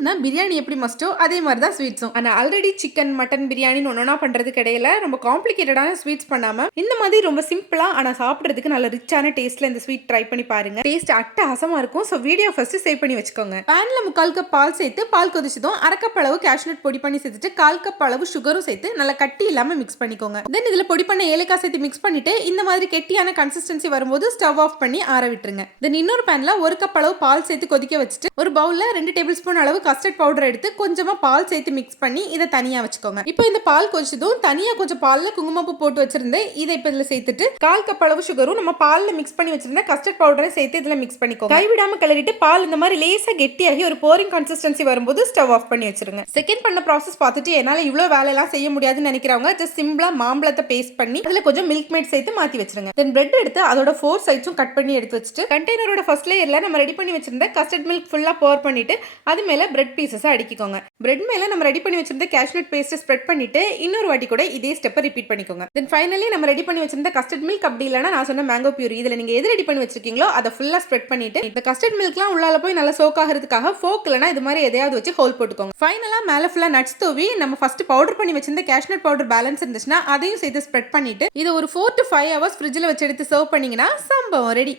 ஸ்வீட்னா பிரியாணி எப்படி மஸ்ட்டோ அதே மாதிரி தான் ஸ்வீட்ஸும். ஆனால் ஆல்ரெடி சிக்கன் மட்டன் பிரியாணின்னு ஒன்றா பண்ணுறதுக்கு இடையில ரொம்ப காம்ப்ளிகேட்டடான ஸ்வீட்ஸ் பண்ணாமல் இந்த மாதிரி ரொம்ப சிம்பிளாக ஆனால் சாப்பிட்றதுக்கு நல்ல ரிச்சான டேஸ்ட்டில் இந்த ஸ்வீட் ட்ரை பண்ணி பாருங்க. டேஸ்ட் அட்டகாசமாக இருக்கும். ஸோ வீடியோ ஃபர்ஸ்ட் சேவ் பண்ணி வச்சுக்கோங்க. பேனில் 3/4 கப் பால் சேர்த்து பால் கொதிச்சதும் 1/2 கப் அளவு கேஷ்நட் பொடி பண்ணி சேர்த்துட்டு 1/4 கப் அளவு சுகரும் சேர்த்து நல்லா கட்டி இல்லாமல் மிக்ஸ் பண்ணிக்கோங்க. தென் இதில் பொடி பண்ண ஏலக்காய் சேர்த்து மிக்ஸ் பண்ணிட்டு இந்த மாதிரி கெட்டியான கன்சிஸ்டன்சி வரும்போது ஸ்டவ் ஆஃப் பண்ணி ஆற விட்டுருங்க. தென் இன்னொரு பேனில் 1 கப் அளவு பால் சேர்த்து கொதிக்க வச்சுட்டு ஒரு பவுல்ல 2 டேபிள் ஸ்பூன் அளவு கஸ்டர்ட் பவுடர் எடுத்து கொஞ்சமா பால் சேர்த்து மிக்ஸ் பண்ணி இதை தனியா வச்சுக்கோங்க. இப்போ இந்த பால் கொதிச்சதும் தனியா கொஞ்சம் பால்ல குங்குமப்பூ போட்டு வச்சிருந்தேன். இதை இப்போ இதில் சேர்த்துட்டு 1/4 கப் அளவு சுகரும் நம்ம பால்ல மிக்ஸ் பண்ணி வச்சிருந்த கஸ்டர்ட் பவுடரை சேர்த்து இதில் மிக்ஸ் பண்ணிக்கோங்க. கைவிடாம கிளறிட்டு பால் இந்த மாதிரி லேசா கெட்டியாகி ஒரு போரிங் கன்சிஸ்டன்சி வரும்போது ஸ்டவ் ஆஃப் பண்ணி வச்சிருங்க. செகண்ட் பண்ண ப்ராசஸ் பார்த்துட்டு என்னால் இவ்வளோ வேலையெல்லாம் செய்ய முடியாதுன்னு நினைக்கிறவங்க ஜஸ்ட் சிம்பிளா மாம்பழத்தை பேஸ்ட் பண்ணி அதில் கொஞ்சம் மில்க் மேட் சேர்த்து மாற்றி வச்சிருங்க. தென் பிரெட் எடுத்து அதோட 4 சைட்ஸும் கட் பண்ணி எடுத்து வச்சுட்டு கண்டெய்னரோட ஃபர்ஸ்ட் லேயர்ல நம்ம ரெடி பண்ணி வச்சிருந்த கஸ்டர்ட் மில்க் ஃபுல்லா போர் பண்ணிட்டு அது மேல பிரெட் பீசஸ் அடிக்கிக்கோங்க. பிரெட் மேல நம்ம ரெடி பண்ணி வச்சிருந்த கேஷ்நட் பேஸ்ட் ஸ்ப்ரெட் பண்ணிட்டு இன்னொரு வாட்டி கூட இதே ஸ்டெப்பை ரிப்பீட் பண்ணிக்கோங்க. தென் ஃபைனலி நம்ம ரெடி பண்ணி வச்சிருந்த கஸ்டர்ட் மில்க் அப்படி இல்லைனா நான் சொன்ன மேங்கோ பியூரி இதுல நீங்க எது ரெடி பண்ணி வச்சிருக்கீங்களோ அதை ஃபுல்லா ஸ்ப்ரெட் பண்ணிட்டு இந்த கஸ்டர்ட் மில்க்லாம் உள்ளால போய் நல்லா சோக் ஆகிறதுக்காக ஃபோக் இல்லைனா இது மாதிரி எதையாவது வச்சு ஹோல் போட்டுக்கோங்க. ஃபைனலா மேல ஃபுல்லா நட்ஸ் தூவி நம்ம ஃபர்ஸ்ட் பவுடர் பண்ணி வச்சிருந்த கேஷ்நட் பவுடர் பேலன்ஸ் இருந்துச்சுன்னா அதையும் சேர்த்து ஸ்ப்ரெட் பண்ணிட்டு இதை ஒரு 4 to 5 hours ஃப்ரிட்ஜில் வச்சு எடுத்து சர்வ் பண்ணீங்கன்னா சம்பவம் ரெடி.